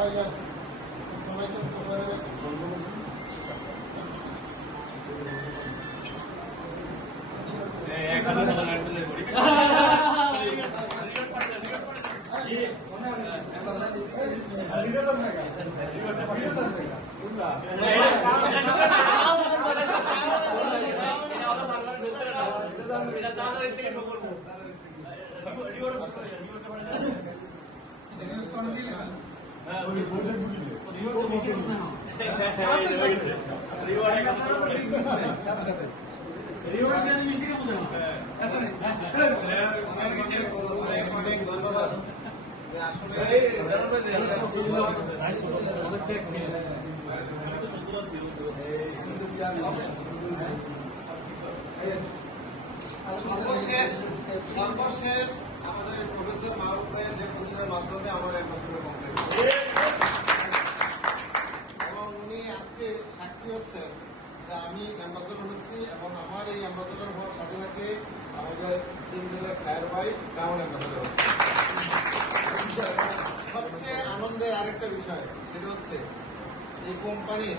ধন্যবাদ। সর্বশেষ আমাদের প্রফেসর মাহবুব ভাইয়ের ডেপুটির মাধ্যমে আমার অ্যাম্বাসেডর কমপ্লিট এবং উনি আজকে সাক্ষী হচ্ছেন যে আমি অ্যাম্বাসেডর হচ্ছি এবং আমার এই অ্যাম্বাসেডর হওয়ার সাথে সাথে আমাদের টিম লিডার খায়ের ভাই ক্রাউন অ্যাম্বাসেডর হচ্ছে। সবচেয়ে আনন্দের আরেকটা বিষয় সেটা হচ্ছে এই কোম্পানির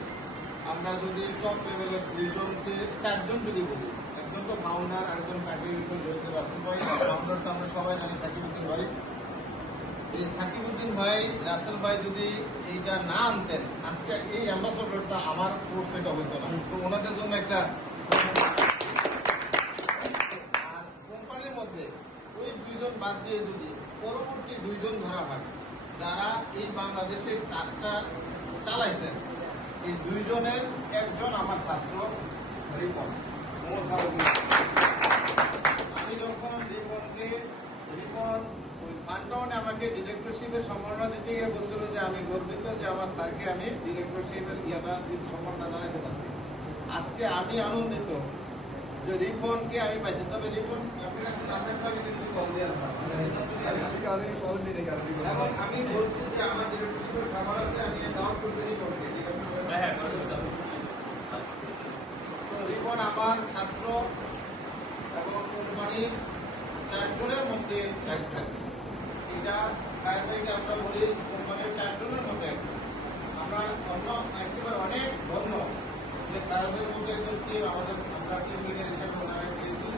আমরা যদি টপ লেভেলের দুইজনকে চারজন যদি বলি, একজন তো ফাউন্ডার, আরেকজন কান্ট্রিবিউটর জহির রাসেল ভাই, ফাউন্ডার তো আমরা সবাই জানি সাকিবউদ্দিন ভাই। এই সাকিবউদ্দিন ভাই, রাসেল ভাই যদি এইটা না আনতেন আজকে এই অ্যাম্বাসেডরটা আমার কোর্স এটা হইতো না। তো ওনাদের জন্য একটা আর কোম্পানির মধ্যে ওই দুইজন বাদ দিয়ে যদি পরবর্তী দুইজন ধরা হয় যারা এই বাংলাদেশের কাজটা চালাইছেন, এই দুইজনের একজন আমার ছাত্র রিপন। আমি যখন রিপন ওই ফান্ডাউনে আমাকে ডিরেক্টরশিপের সম্মাননা দিতে গিয়ে বলছিল যে আমি গর্বিত যে আমার স্যারকে আমি ডিরেক্টরশিপের সম্মানটা জানাতে পারছি। আজকে আমি আনন্দিত যে রিপনকে আমি পাইছি। তবে রিপন আপনার কাছে না থাকলে আমি কিন্তু কল দেওয়া এবং আমি বলছি যে আমার ডিরেক্টরশিপের খাবার আছে, আমি দাওয়াত করছি রিপনকে। তো রিপন আমার ছাত্র এবং কোম্পানির চারজনের মধ্যে একজন। এটা প্রায় থেকে আমরা বলি কোম্পানির চারজনের মধ্যে আমরা অন্য একেবারে অনেক ধন্য যে তাদের মধ্যে একটি আমাদের আমরা টিম লিডার হিসেবে ওনারা পেয়েছি।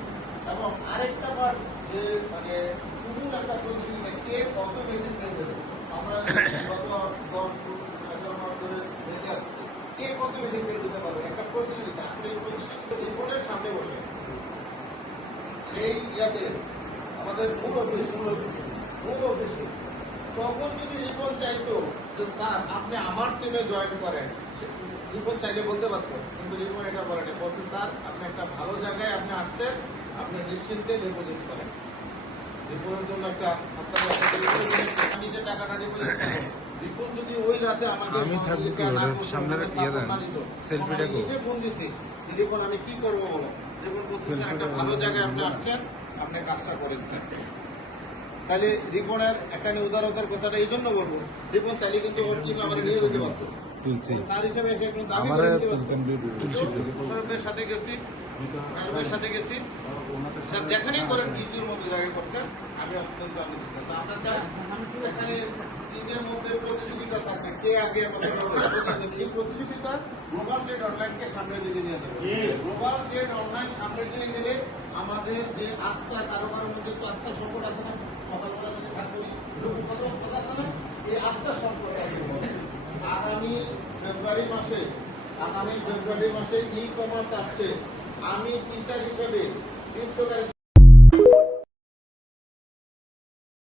এবং আরেকটা বার যে মানে পুরো একটা প্রতিযোগিতা কে কত বেশি সেল দেবে, আমরা গত 10-11 মাস ধরে দেখে আসছি কে কত বেশি সেল দিতে পারবে একটা প্রতিযোগিতা। আসলে এই প্রতিযোগিতা রিপনের সামনে বসে সেই ইয়াতে আমাদের মূল অফিসে তখন যদি রিপন চাইতো যে স্যার আপনি আমার টিমে জয়েন করেন, রিপন চাইলে বলতে পারতো, কিন্তু রিপন এটা করেনি। বলছে স্যার আপনি একটা ভালো জায়গায় আপনি আসছেন, আপনি নিশ্চিন্তে ডিপোজিট করেন। রিপনের জন্য একটা আমি যে টাকাটা ডিপোজিট করেন, রিপন যদি ওই রাতে আমাকে ফোন দিছি রিপন আমি কি করবো বলো, রিপন বলছে স্যার একটা ভালো জায়গায় আপনি আসছেন, আপনি কাজটা করেছেন। তাহলে রিপনের একটা উদারতার কথাটা এই জন্য বলবো, রিপন চাইলে কিন্তু ওর টিমে আমার নিয়ে যেতে পারতো। স্যার হিসেবে এসে একটু দাবি করে দিতে পারতো। মুশারফের সাথে গেছি, কারবের সাথে গেছি, স্যার যেখানেই করেন টিটির মধ্যে জায়গায় করছেন, আমি অত্যন্ত আনন্দিত। আমরা চাই এখানে টিমের মধ্যে প্রতিযোগিতা থাকবে, কে আগে আমাদের এই প্রতিযোগিতা গ্লোবাল ট্রেড অনলাইনকে সামনের দিকে নিয়ে যাবে। গ্লোবাল ট্রেড অনলাইন সামনের দিকে গেলে আমাদের যে আস্থা, কারোবার মধ্যে একটু আস্থা সংকট আছে না, সকালবেলা যদি থাকবে কথা আছে না, এই আস্থার সংকট আগামী ফেব্রুয়ারি মাসে ই কমার্স আসছে। আমি টিচার হিসেবে ক্রিপ্টোকারেন্সি